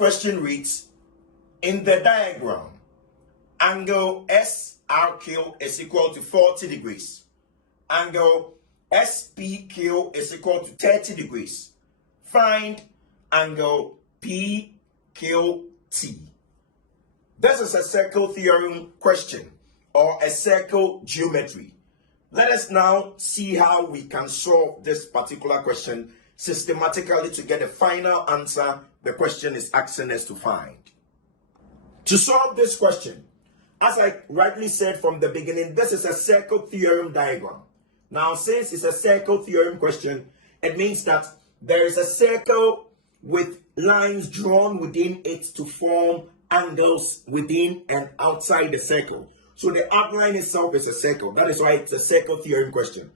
question reads, in the diagram, angle SRQ is equal to 40 degrees. Angle SPQ is equal to 30 degrees. Find angle PQT. This is a circle theorem question or a circle geometry. Let us now see how we can solve this particular question systematically to get a final answer the question is asking us to find. To solve this question, as I rightly said from the beginning, this is a circle theorem diagram. Now, since it's a circle theorem question, it means that there is a circle with lines drawn within it to form angles within and outside the circle. So the outline itself is a circle. That is why it's a circle theorem question.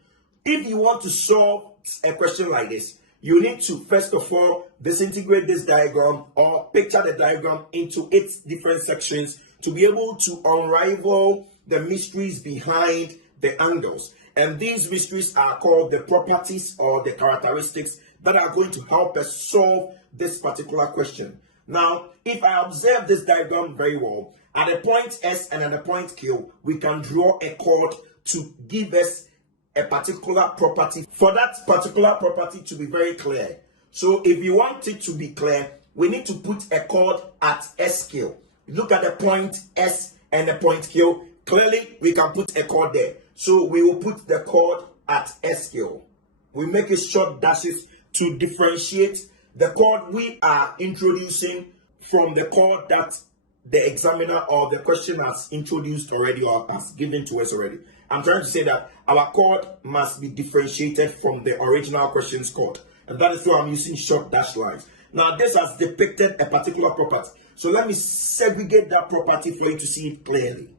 If you want to solve a question like this, you need to first of all disintegrate this diagram or picture the diagram into its different sections to be able to unravel the mysteries behind the angles. And these mysteries are called the properties or the characteristics that are going to help us solve this particular question. Now, if I observe this diagram very well, at a point S and at a point Q, we can draw a chord to give us a particular property. For that particular property to be very clear. So if you want it to be clear, we need to put a chord at SQ. Look at the point S and the point Q. Clearly, we can put a chord there. So we will put the chord at SQ. We make it short dashes to differentiate the chord we are introducing from the chord that the examiner or the question has introduced already or has given to us already. I'm trying to say that our chord must be differentiated from the original question's chord. And that is why I'm using short dash lines. Now, this has depicted a particular property. So let me segregate that property for you to see it clearly.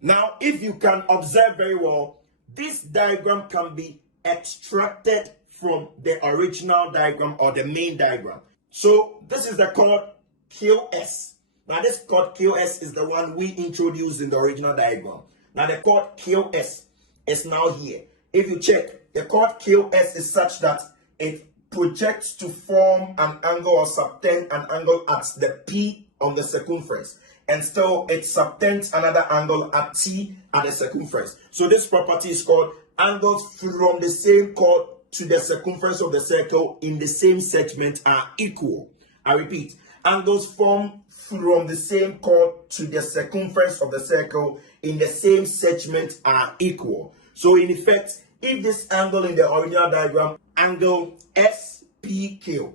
Now, if you can observe very well, this diagram can be extracted from the original diagram or the main diagram. So this is the chord QS. Now, this chord QS is the one we introduced in the original diagram. Now, the chord QS is now here. If you check, the chord QS is such that it projects to form an angle or subtend an angle at the P on the circumference. And still, it subtends another angle at T at the circumference. So this property is called angles from the same chord to the circumference of the circle in the same segment are equal. I repeat, angles formed from the same chord to the circumference of the circle in the same segment are equal. So in effect, if this angle in the original diagram, angle SPQ,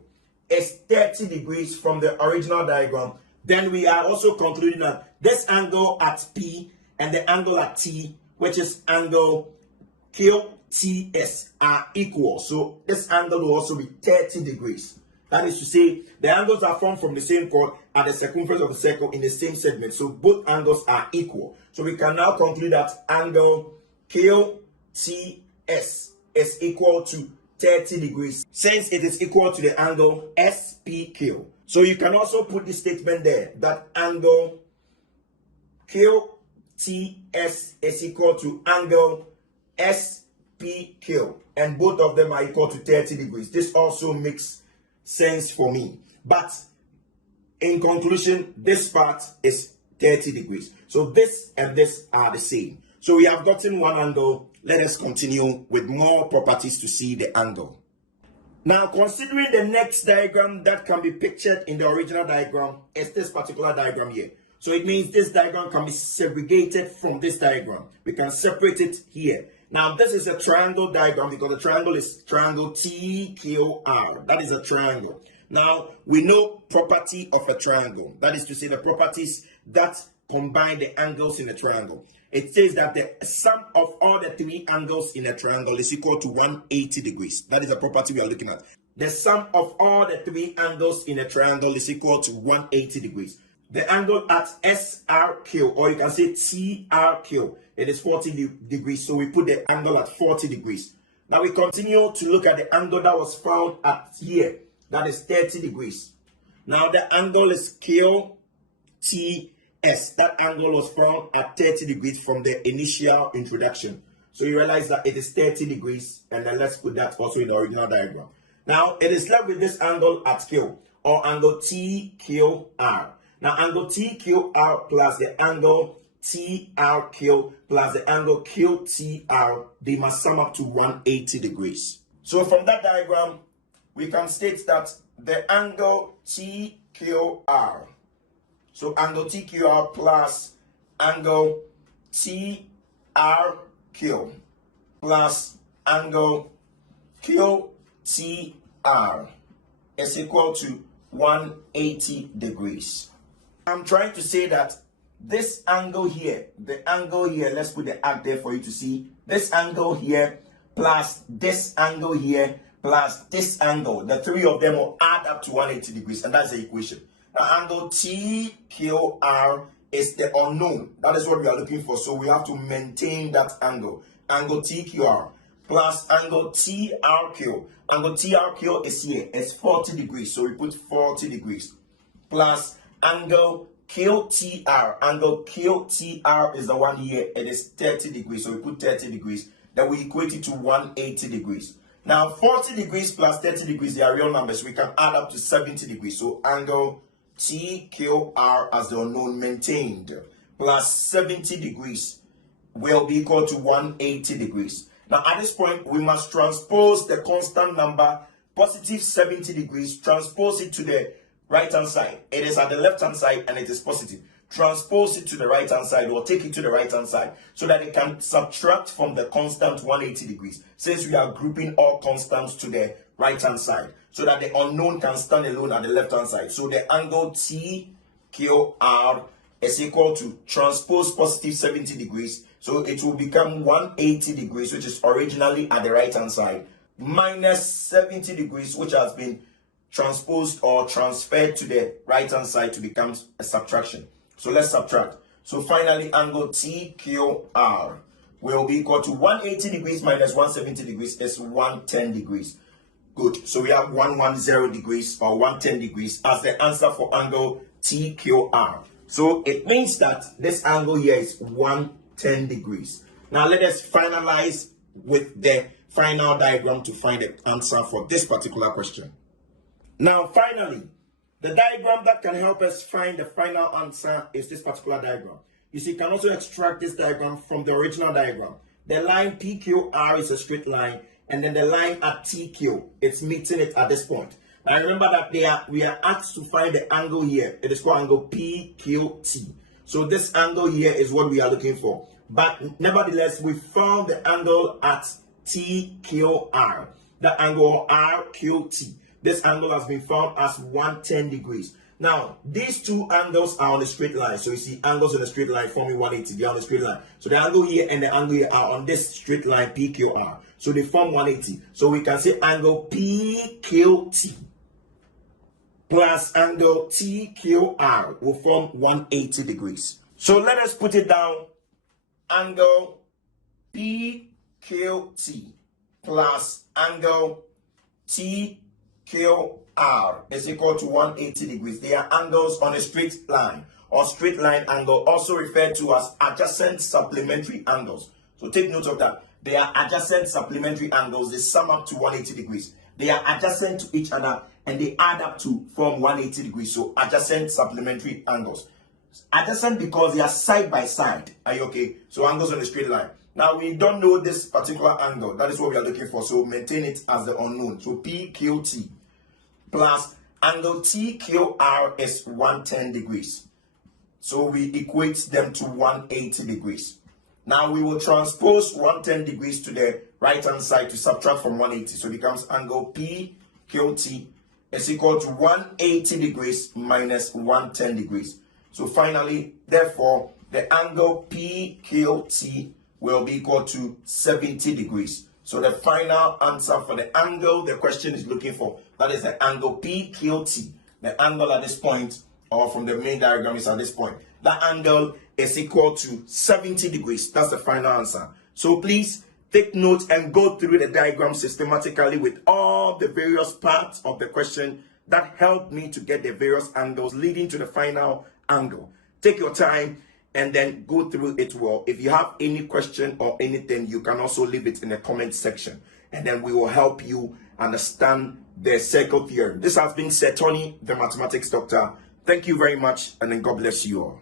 is 30 degrees from the original diagram, then we are also concluding that this angle at P and the angle at T, which is angle QTS, are equal. So this angle will also be 30 degrees. That is to say, the angles are formed from the same chord at the circumference of the circle in the same segment. So both angles are equal. So we can now conclude that angle QTS is equal to 30 degrees since it is equal to the angle SPQ. So you can also put this statement there that angle QTS is equal to angle SPQ, and both of them are equal to 30 degrees. This also makes sense for me. But in conclusion, this part is 30 degrees. So this and this are the same. So we have gotten one angle. Let us continue with more properties to see the angle. Now, considering the next diagram that can be pictured in the original diagram is this particular diagram here. So it means this diagram can be segregated from this diagram. We can separate it here. Now, this is a triangle diagram because the triangle is triangle TQR. That is a triangle. Now, we know property of a triangle. That is to say the properties that combine the angles in a triangle. It says that the sum of all the three angles in a triangle is equal to 180 degrees. That is the property we are looking at. The sum of all the three angles in a triangle is equal to 180 degrees. The angle at SRQ, or you can say TRQ, it is 40 degrees. So we put the angle at 40 degrees. Now we continue to look at the angle that was found at here. That is 30 degrees. Now the angle is QT. That angle was found at 30 degrees from the initial introduction. So you realize that it is 30 degrees, and then let's put that also in the original diagram. Now it is left with this angle at Q. or angle TQR. Now angle TQR plus the angle TRQ plus the angle QTR, they must sum up to 180 degrees. So from that diagram, we can state that the angle TQR, so angle TQR plus angle TRQ plus angle QTR is equal to 180 degrees. I'm trying to say that this angle here, the angle here, let's put the arc there for you to see. This angle here plus this angle here plus this angle, the three of them will add up to 180 degrees, and that's the equation. Now angle TQR is the unknown. That is what we are looking for, so we have to maintain that angle. Angle TQR plus angle TRQ. Angle TRQ is here, it's 40 degrees, so we put 40 degrees. Plus angle QTR. Angle QTR is the one here, it is 30 degrees, so we put 30 degrees. Then we equate it to 180 degrees. Now 40 degrees plus 30 degrees, they are real numbers. We can add up to 70 degrees. So angle TQR as the unknown maintained plus 70 degrees will be equal to 180 degrees. Now at this point, we must transpose the constant number, positive 70 degrees, transpose it to the right hand side. It is at the left hand side and it is positive. Transpose it to the right hand side, or take it to the right hand side, so that it can subtract from the constant 180 degrees, since we are grouping all constants to the right hand side, so that the unknown can stand alone at the left hand side. So the angle TQR is equal to transpose positive 70 degrees, so it will become 180 degrees, which is originally at the right hand side, minus 70 degrees, which has been transposed or transferred to the right hand side to become a subtraction. So let's subtract. So finally, angle TQR will be equal to 180 degrees minus 170 degrees is 110 degrees. Good. So we have 110 degrees or 110 degrees as the answer for angle TQR. So it means that this angle here is 110 degrees. Now let us finalize with the final diagram to find the answer for this particular question. Now finally, the diagram that can help us find the final answer is this particular diagram. You see, you can also extract this diagram from the original diagram. The line PQR is a straight line, and then the line at TQ, it's meeting it at this point. Now remember that we are asked to find the angle here. It is called angle PQT. So this angle here is what we are looking for. But nevertheless, we found the angle at TQR, the angle RQT. This angle has been found as 110 degrees. Now, these two angles are on a straight line. So you see angles on a straight line forming 180. They are on a straight line. So the angle here and the angle here are on this straight line PQR. So they form 180. So we can say angle PQT plus angle TQR will form 180 degrees. So let us put it down. Angle PQT plus angle TQR is equal to 180 degrees. They are angles on a straight line or straight line angle, also referred to as adjacent supplementary angles. So take note of that. They are adjacent supplementary angles. They sum up to 180 degrees. They are adjacent to each other and they add up to form 180 degrees. So adjacent supplementary angles. Adjacent because they are side by side. Are you okay? So angles on a straight line. Now we don't know this particular angle. That is what we are looking for. So maintain it as the unknown. So PQT plus angle TQR is 110 degrees. So we equate them to 180 degrees. Now we will transpose 110 degrees to the right hand side to subtract from 180. So it becomes angle PQT is equal to 180 degrees minus 110 degrees. So finally, therefore, the angle PQT will be equal to 70 degrees. So the final answer for the angle the question is looking for, that is the angle PQT. The angle at this point, or from the main diagram, is at this point. That angle is equal to 70 degrees. That's the final answer. So please take note and go through the diagram systematically with all the various parts of the question that helped me to get the various angles leading to the final angle. Take your time and then go through it well. If you have any question or anything, you can also leave it in the comment section, and then we will help you understand the circle theorem. This has been Sir Tony, the mathematics doctor. Thank you very much, and then God bless you all.